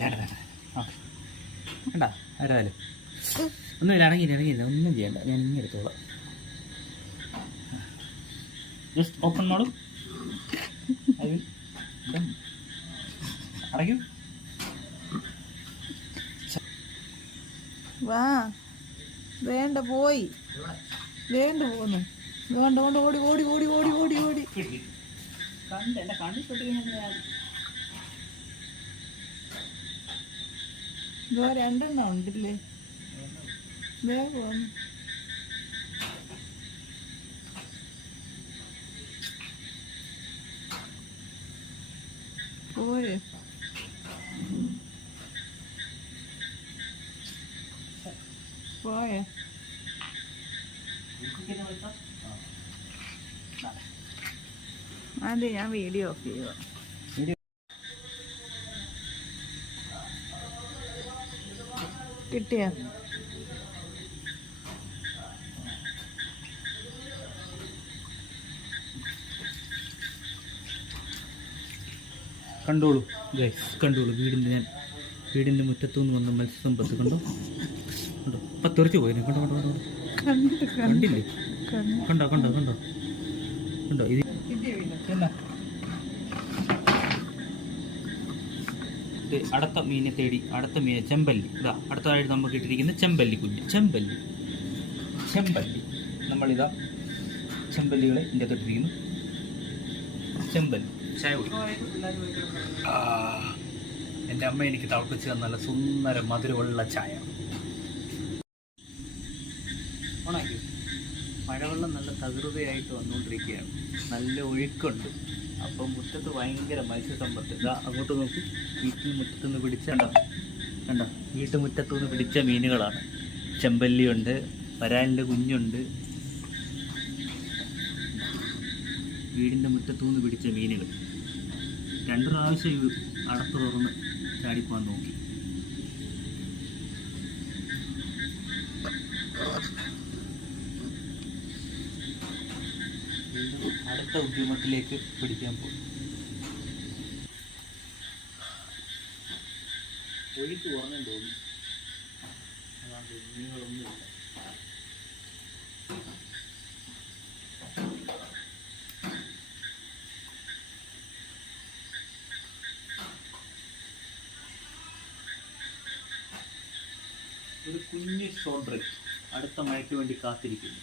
വേണ്ട, വേണ്ട. ആ. വേണ്ട ആരായാലും ഒന്നുമില്ല ഇറങ്ങിയില്ല ഇറങ്ങിയില്ല. ഒന്നും ചെയ്യണ്ട. ഞാൻ ഇങ്ങനെ എടുത്തോളാം. ജസ്റ്റ് ഓപ്പൺ മോഡും അടയ്ക്കൂ. വാ. വേണ്ട പോയി. വേണ്ട പോന്നു. വേണ്ട കൊണ്ട് ഓടി ഓടി ഓടി ഓടി ഓടി ഓടി. കണ്ട് എന്നെ കണ്ടിട്ട് ഇതോ രണ്ടെണ്ണം ഉണ്ടല്ലേ? വേഗം വന്നു പോയേ. പോയേ അതെ ഞാൻ വീഡിയോ ഓഫ് ചെയ്യുക കിട്ടിയ? കണ്ടോളൂ. ഗൈസ് കണ്ടോളൂ. വീടിന്റെ ഞാൻ വീടിന്റെ മുറ്റത്തു നിന്ന് വന്ന മത്സ്യസമ്പത്ത് കണ്ടോ? കണ്ടോ? അപ്പം വരച്ച് പോയി കണ്ടോ കണ്ടോ? കണ്ടോ കണ്ടു കണ്ടില്ലേ? കണ്ടു. കണ്ടോ കണ്ടോ കണ്ടോ? കണ്ടോ? ഇത് കിട്ടിയ വീട് എന്നാ? ഇത് അടുത്ത മീനെ തേടി അടുത്ത മീനെ ചെമ്പല്ലി. ഇതാ അടുത്തതായിട്ട് നമുക്ക് ഇട്ടിരിക്കുന്ന ചെമ്പല്ലി കുഞ്ഞ്. ചെമ്പല്ലി. ചെമ്പല്ലി. നമ്മളിതാ ചെമ്പല്ലികളെ ഇതിന്റെ അകത്തിട്ടിരിക്കുന്നു ചെമ്പല്ലി. ചായ എന്റെ അമ്മ എനിക്ക് തിളപ്പിച്ച് തന്നല്ല സുന്ദര മധുരമുള്ള ചായ. മഴവെള്ളം നല്ല തകൃതയായിട്ട് വന്നുകൊണ്ടിരിക്കുകയാണ്. നല്ല ഒഴുക്കുണ്ട്. അപ്പം മുറ്റത്ത് ഭയങ്കര മത്സ്യസമ്പത്ത്. ഇതാ അങ്ങോട്ട് നോക്കി. വീട്ടിൽ മുറ്റത്തുനിന്ന് പിടിച്ച കണ്ടോ? കണ്ടോ? നിന്ന് പിടിച്ച മീനുകളാണ്. ചെമ്പല്ലിയുണ്ട് വരാലിന്റെ കുഞ്ഞുണ്ട്. വീടിന്റെ മുറ്റത്തുനിന്ന് പിടിച്ച മീനുകൾ. രണ്ട് പ്രാവശ്യം അടത്ത് തുറന്ന് ചാടിപ്പോകാൻ നോക്കി. അടുത്ത ഉദ്യമത്തിലേക്ക് പിടിക്കാൻ പോകും ഒഴുക്ക് കുറഞ്ഞു തോന്നി. അതാണ് ഒരു കുഞ്ഞ് ഷോർട്ട് ബ്രേക്ക് അടുത്ത മഴയ്ക്ക് വേണ്ടി കാത്തിരിക്കുന്നു.